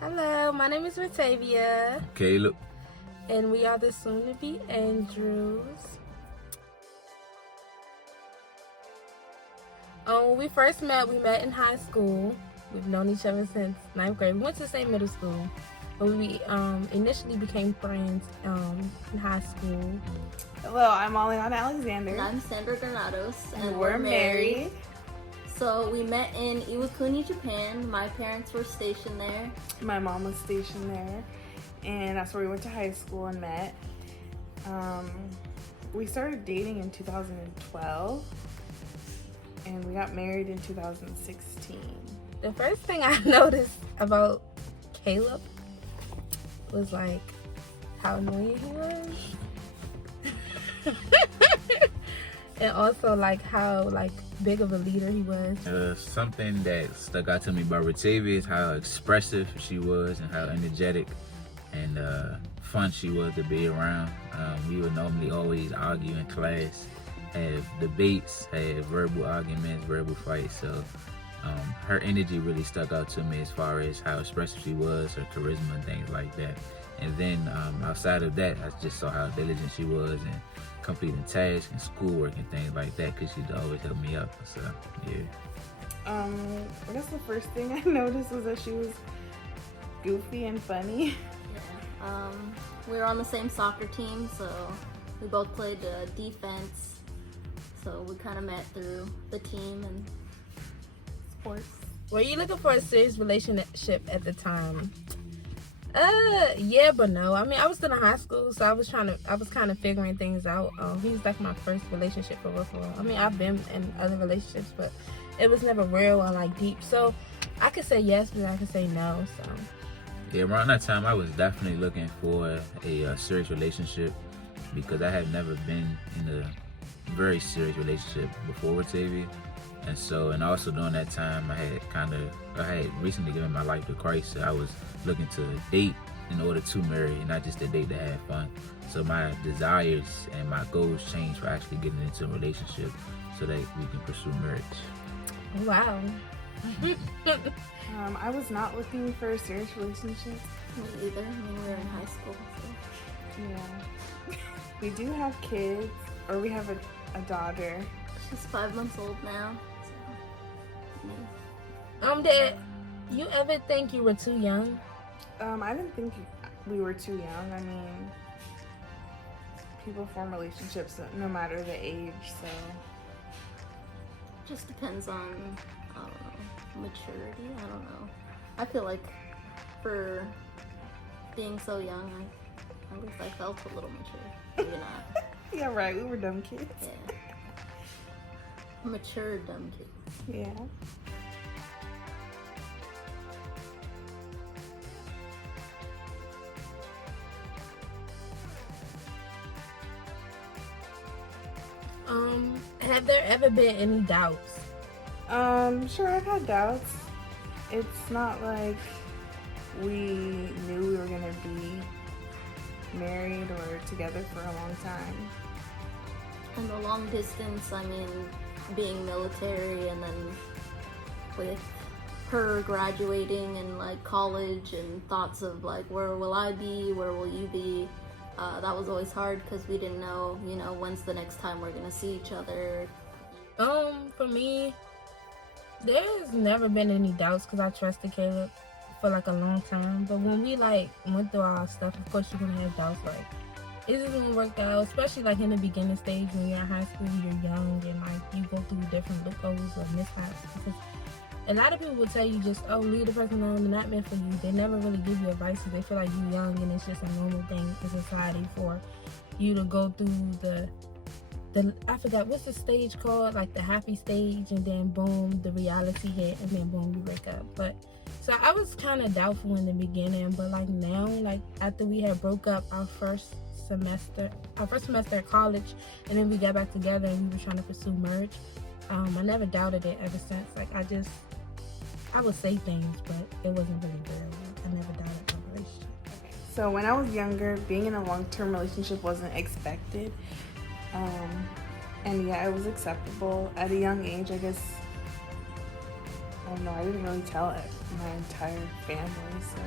Hello, my name is Ratavia, Caleb. and we are the soon-to-be Andrews. When we first met, we met in high school. We've known each other since 9th grade. We went to the same middle school, but we initially became friends in high school. Hello, I'm Aliana Alexander. And I'm Sandra Granados, and we're married. So we met in Iwakuni, Japan. My parents were stationed there. My mom was stationed there, and that's where we went to high school and met. We started dating in 2012, and we got married in 2016. The first thing I noticed about Caleb was like how annoying he was. And also like how like big of a leader he was. Something that stuck out to me about Ratavia is how expressive she was and how energetic and fun she was to be around. We would normally always argue in class, have debates, have verbal arguments, verbal fights. So her energy really stuck out to me as far as how expressive she was, her charisma and things like that. And then outside of that, I just saw how diligent she was and completing tasks and schoolwork and things like that, because she'd always help me out. So yeah. I guess the first thing I noticed was that she was goofy and funny. Yeah. We were on the same soccer team, so we both played defense. So we kind of met through the team and sports. Were you looking for a serious relationship at the time? Yeah, but no. I mean, I was still in high school, so I was kind of figuring things out. He was like my first relationship for real. I mean, I've been in other relationships, but it was never real or like deep. So I could say yes, but I could say no. So Yeah, around that time, I was definitely looking for a serious relationship, because I had never been in a very serious relationship before with Tavia. And also during that time, I had recently given my life to Christ, so I was looking to date in order to marry, and not just a date to have fun. So my desires and my goals changed for actually getting into a relationship so that we can pursue marriage. wow. I was not looking for a serious relationship. Me either. I mean, we were in high school. So. Yeah. We do have kids, or we have a daughter. She's 5 months old now. Did you ever think you were too young? I didn't think we were too young. I mean, people form relationships no matter the age, so. Just depends on, I don't know, maturity. I don't know. I feel like for being so young, at least I felt a little mature. Maybe not. Yeah, right. We were dumb kids. Yeah. Mature dumb kids. Yeah. Have there ever been any doubts? Sure, I've had doubts. It's not like we knew we were gonna be married or together for a long time. And the long distance, I mean, being military and then with her graduating and like college and thoughts of like, where will I be? Where will you be? That was always hard because we didn't know, when's the next time we're gonna see each other. For me, there's never been any doubts because I trusted Caleb for like a long time. But when we like went through our stuff, of course you're gonna have doubts like, is it gonna work out? Especially like in the beginning stage when you're in high school, you're young and like you go through different loopholes or mishaps. Because a lot of people will tell you just, oh, leave the person alone, they're not meant for you. They never really give you advice because they feel like you're young and it's just a normal thing in society for you to go through the I forgot what's the stage called, like the happy stage, and then boom, the reality hit, and then boom, you break up. But so I was kind of doubtful in the beginning, but like now, like after we had broke up our first semester at college, and then we got back together and we were trying to pursue marriage, I never doubted it ever since. Like I would say things, but it wasn't really real. I never doubted my relationship. So when I was younger, being in a long-term relationship wasn't expected. And yeah, it was acceptable at a young age. I guess I don't know, I didn't really tell my entire family, so.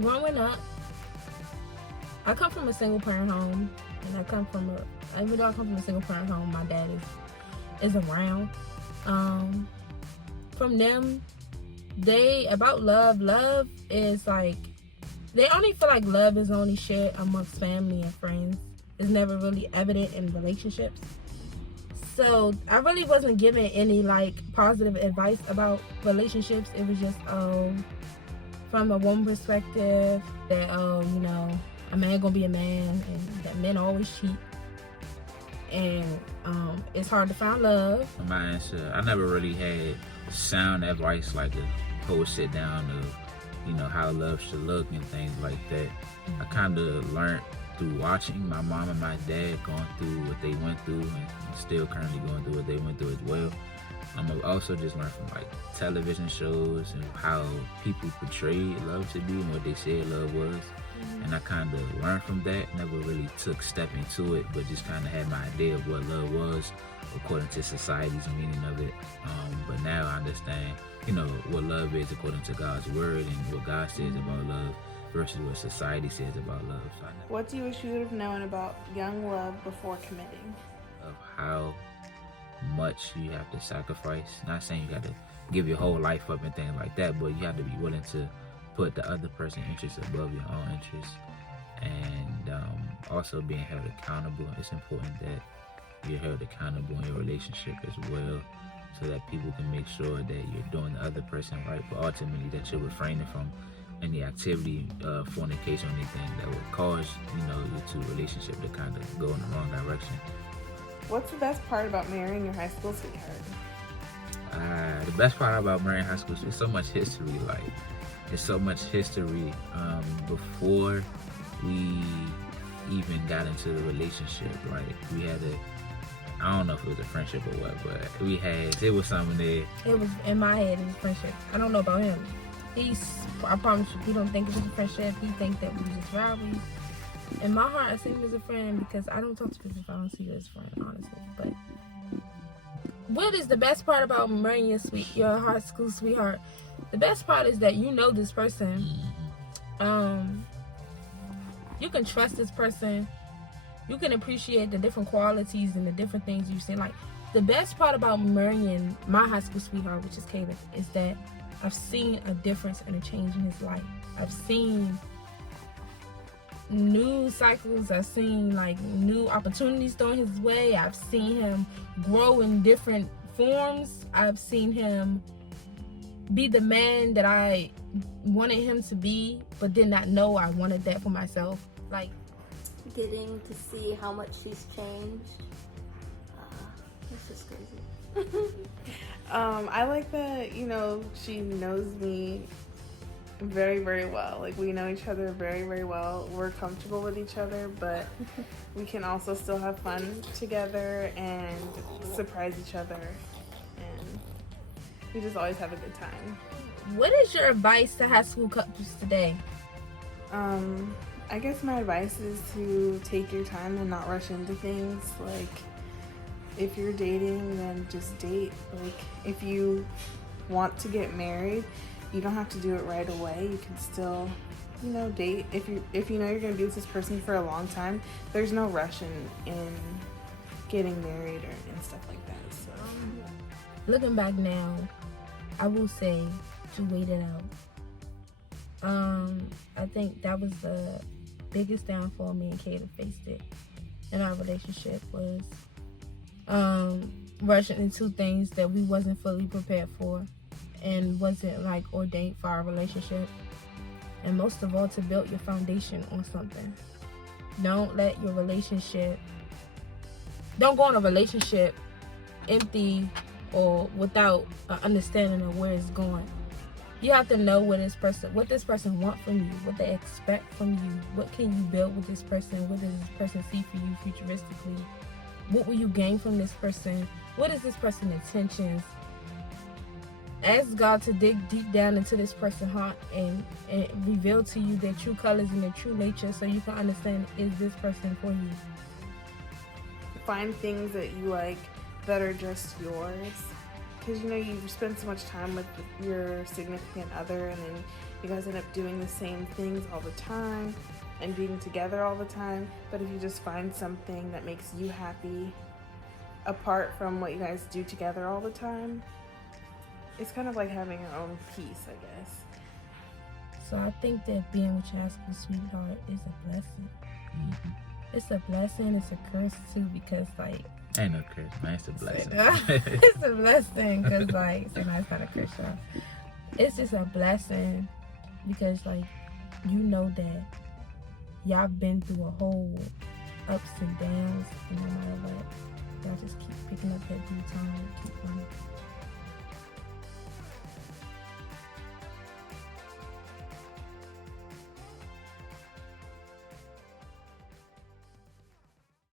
Growing up, I come from a single parent home, and even though I come from a single parent home, my dad is around. From them, about love is like, they only feel like love is only shared amongst family and friends. It's never really evident in relationships. So I really wasn't given any like positive advice about relationships. It was just from a woman perspective that a man gonna be a man, and that men always cheat, and it's hard to find love. My answer, I never really had sound advice like a whole sit down of how love should look and things like that. I kind of learned through watching my mom and my dad going through what they went through, and still currently going through what they went through as well. I also just learned from like television shows and how people portrayed love to be and what they said love was. And I kind of learned from that. Never really took step into it, but just kind of had my idea of what love was according to society's meaning of it. But now I understand, what love is according to God's word and what God says about love versus what society says about love. So What do you wish you would have known about young love before committing? of how much you have to sacrifice. Not saying you got to give your whole life up and things like that, but you have to be willing to put the other person's interests above your own interests. And also being held accountable. It's important that you're held accountable in your relationship as well, so that people can make sure that you're doing the other person right, but ultimately that you're refraining from any activity, fornication, or anything that would cause your two relationship to kind of go in the wrong direction. What's the best part about marrying your high school sweetheart? The best part about marrying high school is so much history. Like, there's so much history before we even got into the relationship. Like, we had I don't know if it was a friendship or what, but it was something there. It was, in my head, it was friendship. I don't know about him. I promise you, he don't think it was a friendship. He think that we was just rivalry. In my heart, I see you as a friend because I don't talk to people if I don't see you as a friend, honestly. But what is the best part about marrying your high school sweetheart? The best part is that you know this person. You can trust this person. You can appreciate the different qualities and the different things you've seen. Like, the best part about marrying my high school sweetheart, which is Caleb, is that I've seen a difference and a change in his life. I've seen new cycles. I've seen like new opportunities thrown his way. I've seen him grow in different forms. I've seen him be the man that I wanted him to be, but did not know I wanted that for myself. Like, getting to see how much she's changed. It's just crazy. I like that, she knows me very, very well. Like, we know each other very, very well. We're comfortable with each other, but we can also still have fun together and surprise each other. And we just always have a good time. What is your advice to high school couples today? I guess my advice is to take your time and not rush into things. Like, if you're dating, then just date. Like, if you want to get married, you don't have to do it right away. You can still, date. If you know you're going to be with this person for a long time, there's no rush in getting married and stuff like that. So, looking back now, I will say to wait it out. I think that was the biggest downfall me and Caleb faced it in our relationship, was rushing into things that we wasn't fully prepared for and wasn't like ordained for our relationship. And most of all, to build your foundation on something. Don't go in a relationship empty or without an understanding of where it's going. You have to know what this person wants from you, what they expect from you, what can you build with this person, what does this person see for you futuristically, what will you gain from this person, what is this person's intentions, ask God to dig deep down into this person's heart and reveal to you their true colors and their true nature, so you can understand, is this person for you? Find things that you like that are just yours, because you know you spend so much time with your significant other, and then you guys end up doing the same things all the time and being together all the time. But if you just find something that makes you happy apart from what you guys do together all the time, it's kind of like having your own peace, I guess. So I think that being with your high school sweetheart is a blessing. Mm-hmm. It's a blessing. It's a curse too, because like, Ain't no curse, man. It's a blessing. it's a blessing because like, so no, it's not a curse, y'all. It's just a blessing because like, you know that y'all been through a whole ups and downs, and no matter what, y'all just keep picking up that good time and keep running.